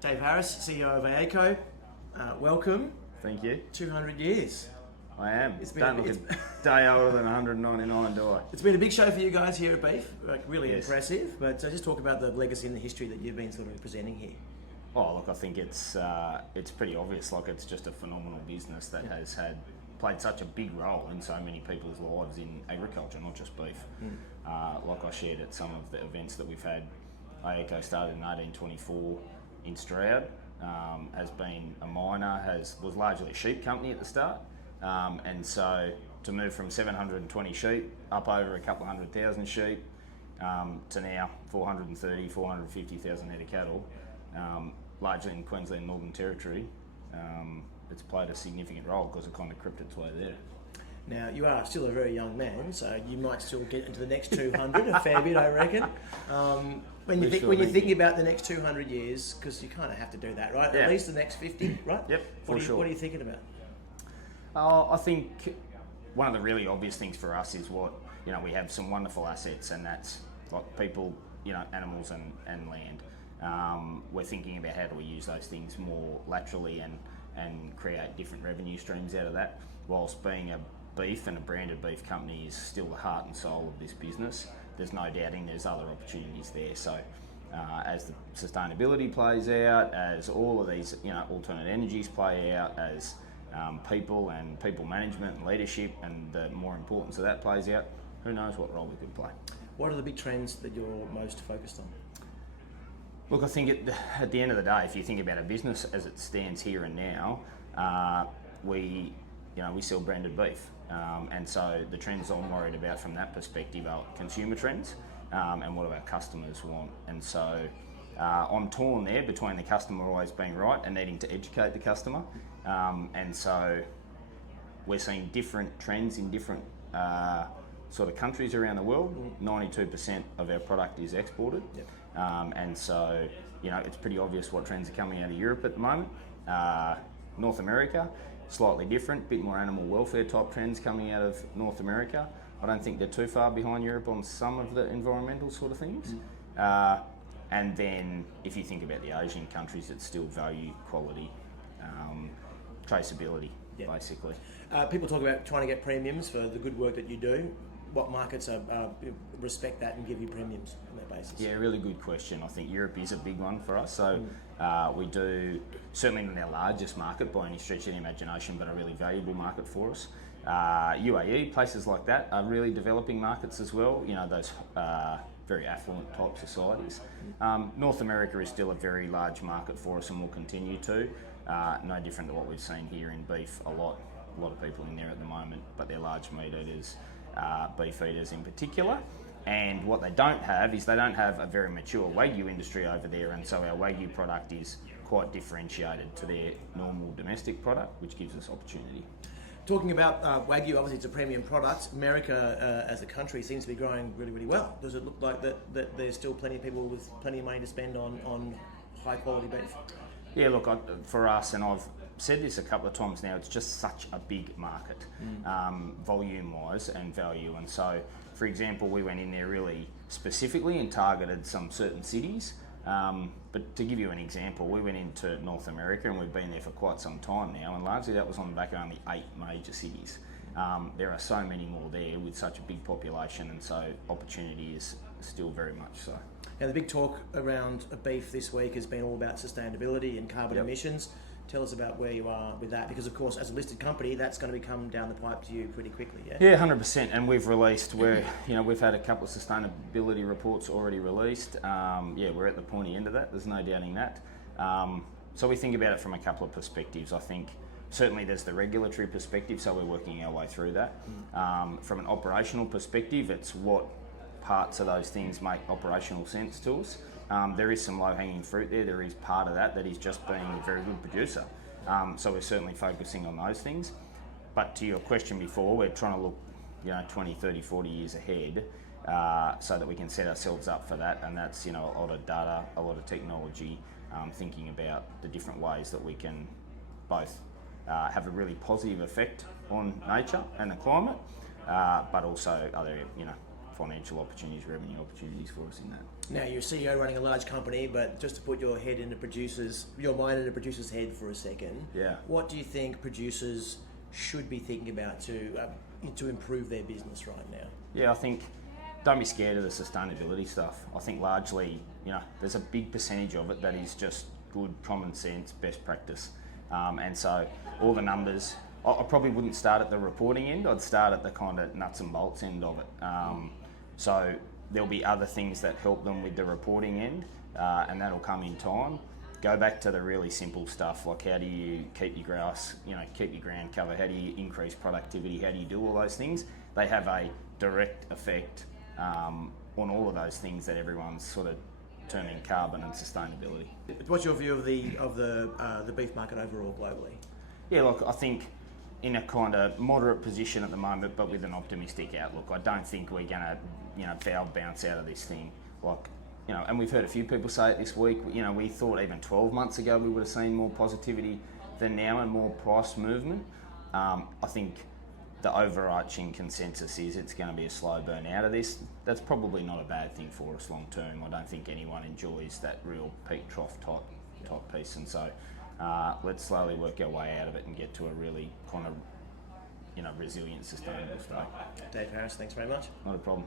Dave Harris, CEO of AACo. Welcome. Thank you. 200 years. I am. It's Don't been- look a day older than 199, do I? It's been a big show for you guys here at Beef. Really Yes. impressive. But just talk about the legacy and the history that you've been sort of presenting here. Oh, look, I think it's pretty obvious. Like, it's just a phenomenal business that has played such a big role in so many people's lives in agriculture, not just beef. Like I shared at some of the events that we've had, AACo started in 1824 in Stroud, has been a miner, was largely a sheep company at the start, and so to move from 720 sheep up over a couple of 100,000 sheep to now 450,000 head of cattle, largely in Queensland Northern Territory, it's played a significant role because it kind of crept its way there. Now, you are still a very young man, so you might still get into the next 200 a fair bit, I reckon. When you're thinking about the next 200 years, because you kind of have to do that, right? Yeah. At least the next 50, right? Yep, What sure. are you thinking about? I think one of the really obvious things for us is we have some wonderful assets, and that's like people, animals and land. We're thinking about how do we use those things more laterally and create different revenue streams out of that, whilst being a beef and a branded beef company is still the heart and soul of this business. There's no doubting there's other opportunities there. So as the sustainability plays out, as all of these alternate energies play out, as people and people management and leadership and the more importance of that plays out, who knows what role we could play. What are the big trends that you're most focused on? Look, I think at the end of the day, if you think about a business as it stands here and now, we sell branded beef, and so the trends I'm worried about from that perspective are consumer trends, and what do our customers want. And so I'm torn there between the customer always being right and needing to educate the customer, and so we're seeing different trends in different sort of countries around the world. 92% of our product is exported. Yep. And so, it's pretty obvious what trends are coming out of Europe at the moment. North America, slightly different, bit more animal welfare type trends coming out of North America. I don't think they're too far behind Europe on some of the environmental sort of things. And then if you think about the Asian countries, it's still value, quality, traceability, Yep. basically. People talk about trying to get premiums for the good work that you do. What markets respect that and give you premiums on that basis? Yeah, really good question. I think Europe is a big one for us. So we do, certainly not our largest market by any stretch of the imagination, but a really valuable market for us. UAE, places like that are really developing markets as well, those very affluent type societies. North America is still a very large market for us and will continue to. No different to what we've seen here in beef. A lot of people in there at the moment, but they're large meat eaters. Beef eaters in particular, and what they don't have is they don't have a very mature Wagyu industry over there, and so our Wagyu product is quite differentiated to their normal domestic product, which gives us opportunity. Talking about Wagyu, obviously it's a premium product. America as a country seems to be growing really, really well. Does it look like that there's still plenty of people with plenty of money to spend on high quality beef? Yeah, look, for us, and I've said this a couple of times now, it's just such a big market, volume-wise and value. And so, for example, we went in there really specifically and targeted some certain cities. But to give you an example, we went into North America and we've been there for quite some time now, and largely that was on the back of only 8 major cities. There are so many more there with such a big population, and so opportunity is still very much so. Now, the big talk around beef this week has been all about sustainability and carbon emissions. Tell us about where you are with that, because of course, as a listed company, that's going to be coming down the pipe to you pretty quickly. Yeah. Yeah, 100%. And we've released we've had a couple of sustainability reports already released. We're at the pointy end of that. There's no doubting that. So we think about it from a couple of perspectives. I think certainly there's the regulatory perspective, so we're working our way through that. From an operational perspective, it's what parts of those things make operational sense to us. There is some low-hanging fruit there. There is part of that is just being a very good producer. So we're certainly focusing on those things. But to your question before, we're trying to look 20, 30, 40 years ahead so that we can set ourselves up for that. And that's a lot of data, a lot of technology, thinking about the different ways that we can both have a really positive effect on nature and the climate, but also other financial opportunities, revenue opportunities for us in that. Now, you're a CEO running a large company, but just to put your mind in a producer's head for a second, Yeah. what do you think producers should be thinking about to improve their business right now? Yeah, I think don't be scared of the sustainability stuff. I think largely, there's a big percentage of it that is just good common sense, best practice. And so all the numbers, I probably wouldn't start at the reporting end, I'd start at the kind of nuts and bolts end of it. So there'll be other things that help them with the reporting end, and that'll come in time. Go back to the really simple stuff, like how do you keep your grass, keep your ground cover, how do you increase productivity, how do you do all those things? They have a direct effect on all of those things that everyone's sort of terming carbon and sustainability. What's your view of the beef market overall globally? Yeah, look, I think in a kind of moderate position at the moment, but with an optimistic outlook. I don't think we're going to, bounce out of this thing. And we've heard a few people say it this week. We thought even 12 months ago we would have seen more positivity than now and more price movement. I think the overarching consensus is it's going to be a slow burn out of this. That's probably not a bad thing for us long term. I don't think anyone enjoys that real peak trough type piece, and so let's slowly work our way out of it and get to a really kind of resilient, sustainable state. Dave Harris, thanks very much. Not a problem.